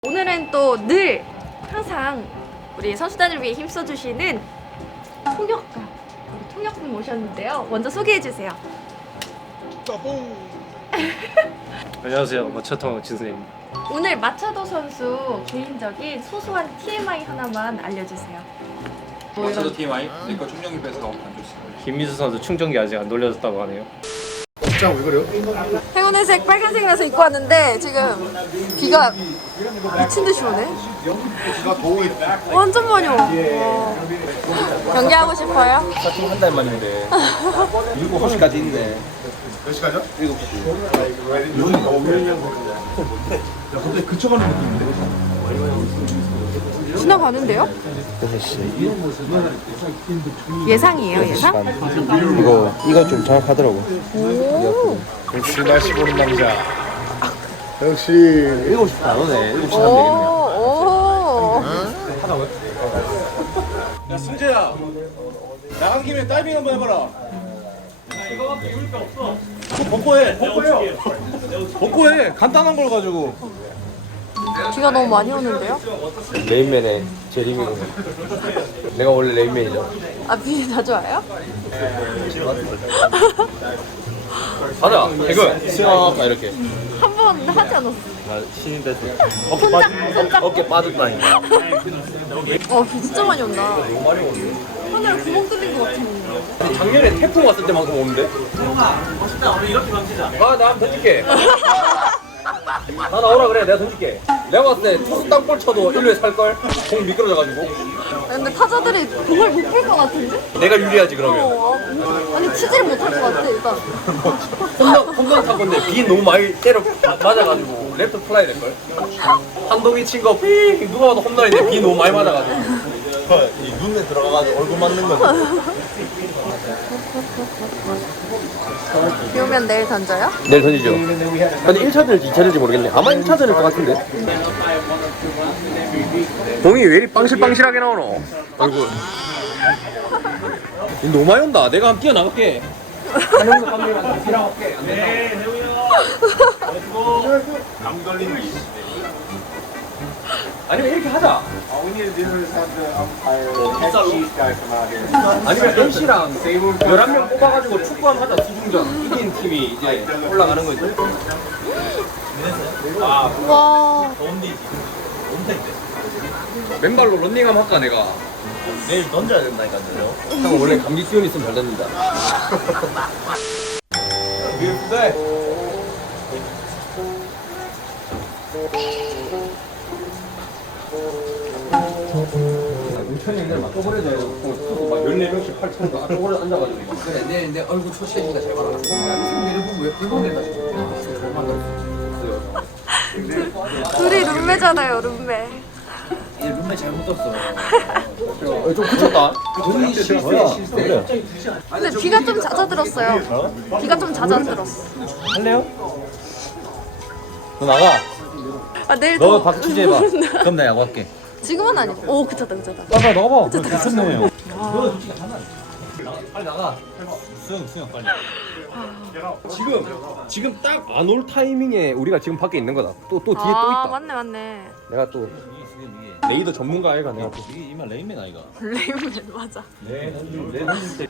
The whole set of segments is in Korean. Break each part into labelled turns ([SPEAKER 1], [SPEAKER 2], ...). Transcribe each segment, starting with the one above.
[SPEAKER 1] 오늘은 또 늘 항상 우리 선수단을 위해 힘써주시는 통역가, 우리 통역분 모셨는데요. 먼저 소개해주세요.
[SPEAKER 2] 안녕하세요. 마차통 진선입니다.
[SPEAKER 1] 오늘 마차도 선수 개인적인 소소한 TMI 하나만 알려주세요.
[SPEAKER 3] 마차도 TMI? 내거 충전기 빼서 안 줬어.
[SPEAKER 2] 김민수 선수 충전기 아직 안 돌려졌다고 하네요.
[SPEAKER 4] 왜 그래요?
[SPEAKER 1] 행운의색 빨간색이라서 입고 왔는데 지금 비가 미친듯이 오네.
[SPEAKER 4] 비가 더워 있
[SPEAKER 1] 완전 많이 와. 경기하고 싶어요?
[SPEAKER 5] 사실 한 달 만인데 7시까지 있네.
[SPEAKER 4] 몇 시까지요?
[SPEAKER 5] 7시.
[SPEAKER 4] 요즘 갑자기 그쳐가는 느낌인데?
[SPEAKER 1] 지나가는데요?
[SPEAKER 5] 6시.
[SPEAKER 1] 예상이에요, 예상?
[SPEAKER 5] 이거 좀 정확하더라고.
[SPEAKER 1] 오.
[SPEAKER 4] 역시 날씨 보는 남자. 역시
[SPEAKER 5] 7시 안 오네. 7시 하면
[SPEAKER 1] 오.
[SPEAKER 4] 야 승재야 나간 김에 다이빙 한번 해봐라.
[SPEAKER 5] 벚꽃해. 간단한 걸 가지고.
[SPEAKER 1] 비가 너무 많이 오는데요?
[SPEAKER 5] 레인맨의 제리미고. 내가 원래 레인맨이죠.
[SPEAKER 1] 아, 비 자주 와요?
[SPEAKER 5] 가자. 퇴근. 수영. 막 이렇게.
[SPEAKER 1] 한 번 하지 않았어.
[SPEAKER 5] 나 신인 됐어.
[SPEAKER 1] 손잡.
[SPEAKER 5] 어깨 빠졌다니까.
[SPEAKER 1] 비 진짜 많이 온다. 하늘에 구멍 뚫린 것 같은.
[SPEAKER 5] 작년에 태풍 왔을 때만큼 오는데. 멋있다. 우리 이렇게 던지자. 나 한번 던질게. 나 나오라 그래. 내가 던질게. 내가 봤을 때 투수 땅볼 쳐도 1루에 살걸? 공 미끄러져가지고.
[SPEAKER 1] 근데 타자들이 공을 못 풀 것 같은데?
[SPEAKER 5] 내가 유리하지 그러면.
[SPEAKER 1] 아니 치지를 못할 것 같아 일단.
[SPEAKER 5] 홈런 탄 건데 비 너무 많이 때려 맞아가지고 레프트 플라이 될걸? 한동이 친 거 삐 누가 봐도 홈런인데 비 너무 많이 맞아가지고 이 눈에 들어가가지고 얼굴 맞는 거지.
[SPEAKER 1] 비 오면 내일 던져요?
[SPEAKER 5] 내일 던지죠. 근데 1차 될지 2차 될지 모르겠네. 아마 1차 될것 같은데. 공이 왜 이리 빵실빵실하게 나오노? 얼굴. 너무 많이 온다. 내가 한번 뛰어나갈게. 한영석 감독이랑 뛰랑 할게. 안 된다.
[SPEAKER 4] 남 걸리는
[SPEAKER 5] 아니면 이렇게 하자. 아니면 NC랑 11명 뽑아가지고 축구 한번 하자. 수중전. 이긴 팀이 이제 올라가는 거지.
[SPEAKER 1] 와.
[SPEAKER 5] 맨발로 런닝 한번 할까 내가. 내일 던져야 된다니까. 형 원래 감기 기운 있으면 잘 됩니다. 미흡대. 문천이 옛날에 막 쪼그려져 막 14명씩 8천원 쪼그려 앉아가지고
[SPEAKER 3] 그래, 내 얼굴 초췌해지니까 잘 봐라. 승리를 보면 왜 불멍된다 싶어. 잘 만들었어.
[SPEAKER 1] 둘이 룸메잖아요 룸메.
[SPEAKER 3] 얘 룸메 잘못 떴어.
[SPEAKER 5] 좀 그쳤다.
[SPEAKER 3] 둘이 실세.
[SPEAKER 1] 근데 비가 좀 잦아들었어요. 비가 좀 잦아들었어.
[SPEAKER 5] 할래요? 너 나가.
[SPEAKER 1] 아 내일
[SPEAKER 5] 너
[SPEAKER 1] 또
[SPEAKER 5] 밖에 취재해봐. 그럼 나 야구할게.
[SPEAKER 1] 지금은 아니고. 오 그쳤다 그쳤다.
[SPEAKER 5] 나가 나가봐. 미쳤네. 빨리 나가. 수영 빨리. 지금 딱 안 올 타이밍에 우리가 지금 밖에 있는 거다. 또 뒤에 또 있다.
[SPEAKER 1] 맞네 맞네.
[SPEAKER 5] 내가 또 레이더 전문가 아이가 내가 또.
[SPEAKER 3] 이게 이만 레인맨 아이가.
[SPEAKER 1] 레이맨 맞아.
[SPEAKER 5] 내 던질 때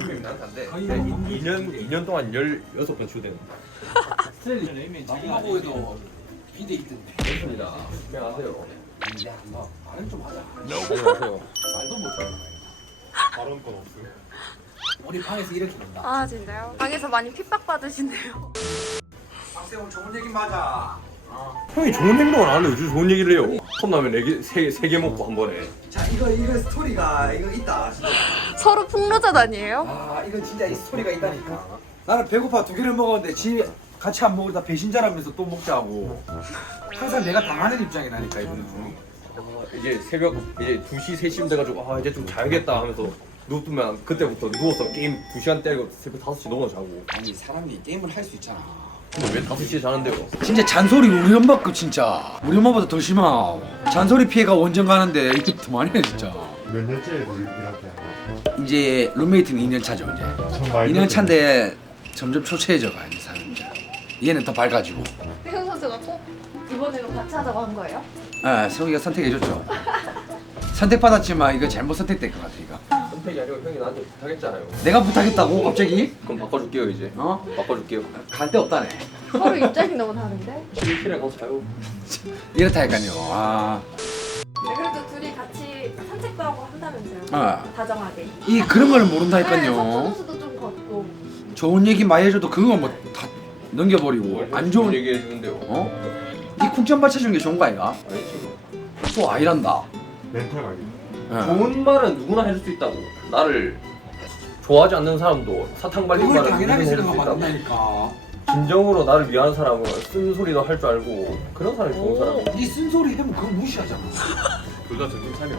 [SPEAKER 5] 2년 동안 16번 주대는.
[SPEAKER 3] 레인맨 지금하고도 비대 있던데.
[SPEAKER 5] 그렇습니다. 안녕하세요.
[SPEAKER 3] 야, 뭐 말은 좀 하자.
[SPEAKER 5] 안녕하세요.
[SPEAKER 3] 말도 못해.
[SPEAKER 4] 발언 건 없어요.
[SPEAKER 3] 우리 방에서 이렇게 된다.
[SPEAKER 1] 아 진짜요? 방에서 많이 핍박 받으시네요.
[SPEAKER 3] 박세훈 좋은 얘기 맞아.
[SPEAKER 5] 형이 좋은 행동을 안 해요. 좋은 얘기를 해요. 컵라면 3개 먹고 한 번에.
[SPEAKER 3] 자, 이거 스토리가 이거 있다. 진짜.
[SPEAKER 1] 서로 폭로자 아니에요?
[SPEAKER 3] 아, 이거 진짜 이 스토리가 있다니까. 나는 배고파 2개를 먹었는데 집에 같이 안 먹으다 배신자라면서 또 먹자고. 항상 내가 당하는 입장이라니까 이분은.
[SPEAKER 5] 이제 새벽 이제 2시 3시쯤 돼가지고 아 이제 좀 자야겠다 하면서 누우면 그때부터 누워서 게임 2시간 때리고 새벽 5시 넘어 자고.
[SPEAKER 3] 아니 사람이 게임을 할 수 있잖아.
[SPEAKER 5] 근데 왜 5시에 자는데요?
[SPEAKER 6] 진짜 잔소리 우리 엄마급 진짜 우리 엄마보다 더 심하. 잔소리 피해가 원정 가는데 이때부터 많이 해 진짜.
[SPEAKER 4] 몇 년째 이렇게 하나?
[SPEAKER 6] 이제 룸메이트는 2년 차죠 이제. 2년 차인데 점점 초췌해져가 이제 사람 이제. 얘는 더 밝아지고.
[SPEAKER 1] 태훈 선수가 꼭 이번에도 같이 하자고 한 거예요?
[SPEAKER 6] 성욱이가 선택해줬죠. 선택받았지만 이거 잘못 선택된 것 같아 이거.
[SPEAKER 5] 선택이 아니고 형이 나한테 부탁했잖아요.
[SPEAKER 6] 내가 부탁했다고 갑자기?
[SPEAKER 5] 그럼 바꿔줄게요 이제. 바꿔줄게요.
[SPEAKER 6] 갈 데 없다네.
[SPEAKER 1] 서로 입장이 너무 다른데?
[SPEAKER 5] 실에 가서 자요.
[SPEAKER 6] 이렇다니까요.
[SPEAKER 1] 네, 그래도 둘이 같이 산책도 하고 한다면서요. 다정하게.
[SPEAKER 6] 이 그런 걸
[SPEAKER 1] 네,
[SPEAKER 6] 모른다니까요.
[SPEAKER 1] 석고수도 좀 걷고.
[SPEAKER 6] 좋은 얘기 많이 해줘도 그거 뭐 다 넘겨버리고 안 좋은
[SPEAKER 5] 얘기해 주는데요.
[SPEAKER 6] 이 쿵천 받쳐주는 게 좋은 거 아이가?
[SPEAKER 5] 아니지.
[SPEAKER 6] 또 아니란다.
[SPEAKER 4] 멘탈 관리.
[SPEAKER 5] 좋은 말은 누구나 해줄 수 있다고. 나를 좋아하지 않는 사람도 사탕 발린
[SPEAKER 3] 그걸
[SPEAKER 5] 말은
[SPEAKER 3] 당연하게
[SPEAKER 5] 누구나 해줄 수
[SPEAKER 3] 생각하면 안
[SPEAKER 5] 있다고.
[SPEAKER 3] 된다니까.
[SPEAKER 5] 진정으로 나를 위하는 사람은 쓴소리도 할 줄 알고 그런 사람이 좋은 사람이야.
[SPEAKER 3] 이 쓴소리 하면 그거 무시하잖아.
[SPEAKER 4] 둘 다 정신 차려.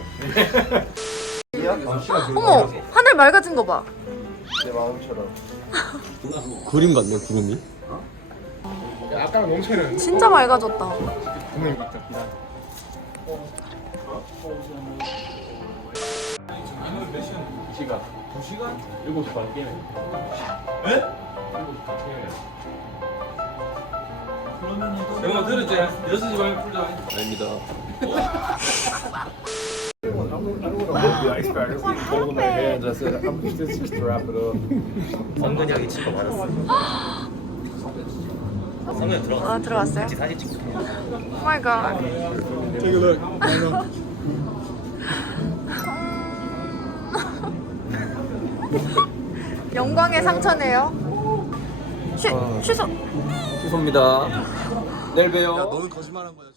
[SPEAKER 1] 어머, 하늘 맑아진 거 봐.
[SPEAKER 5] 내 마음처럼. 그림 같네 구름이.
[SPEAKER 4] 아까랑 너무 차이는.
[SPEAKER 1] 진짜 맑아졌다.
[SPEAKER 4] 분명히 있다. 몇 시간? 2시간. 2시간? 7시 반 게임해. 에? 7시 반 게임해.
[SPEAKER 3] 내가 들었지? 6시 반에 풀자.
[SPEAKER 5] 아닙니다.
[SPEAKER 2] 성근이 형이 친거 맞았어. 성근 들어갔어.
[SPEAKER 1] 아, 들어왔어요?
[SPEAKER 2] 같이 사진 찍고.
[SPEAKER 1] 오 마이 갓. 영광의 상처네요. 취소.
[SPEAKER 5] 죄송합니다. 내일 봬요.
[SPEAKER 6] 너는 거짓말한 거야.